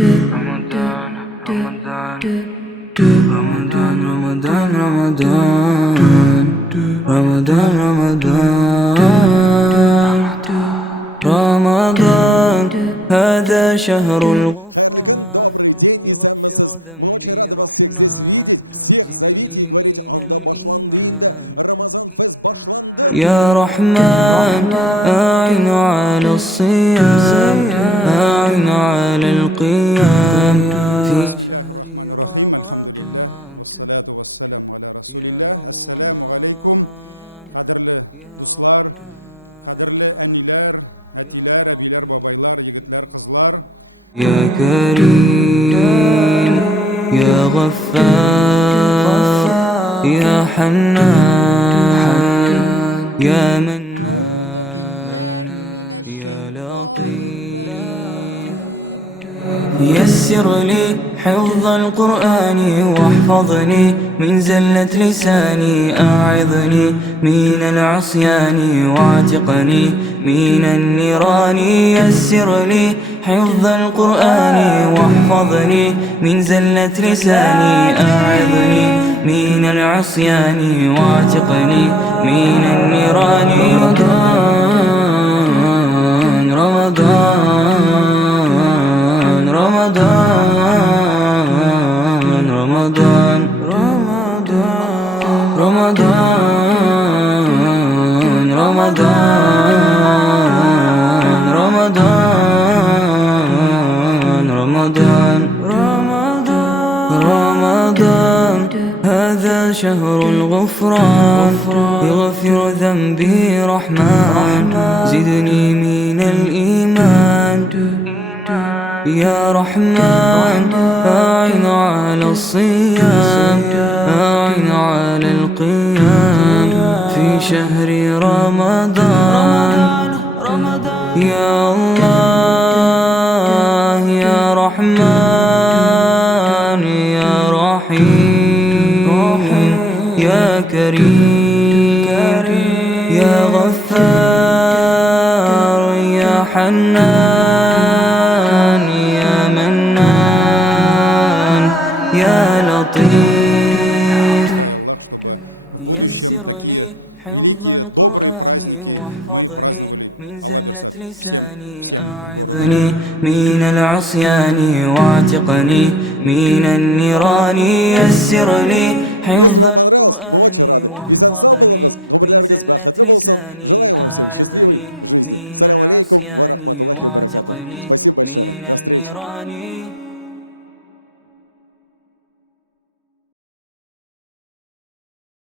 رمضان رمضان رمضان رمضان رمضان رمضان رمضان رمضان هذا شهر الغفران يغفر ذنبي رحمن زدني من الإيمان يا رحمن أعن على الصيام أعن على القيام في شهر رمضان يا الله يا رحمن يا رحيم يا كريم يا غفار يا حنان يا منان يا لطيف يسر لي حفظ القرآن واحفظني من زلة لساني أعظني من العصيان واعتقني من النيران يسر لي حفظ القرآن واحفظني من زلة لساني أعظني من العصيان واعتقني من النيران رمضان رمضان رمضان رمضان رمضان رمضان رمضان رمضان رمضان رمضان هذا شهر الغفران يغفر ذنبي رحمن زدني من الإيمان يا رحمن أعن على الصيام أعن على القيام في شهر رمضان يا الله يا رحمن يا رحيم يا كريم يا غفار يا حنان يا منان يا لطيف يسر لي حفظ القرآن واحفظني من زلة لساني أعظني من العصيان واعتقني من النيران يسر لي حفظ القرآن واحفظني من زلة لساني أعظني من العصيان واعتقني من النيران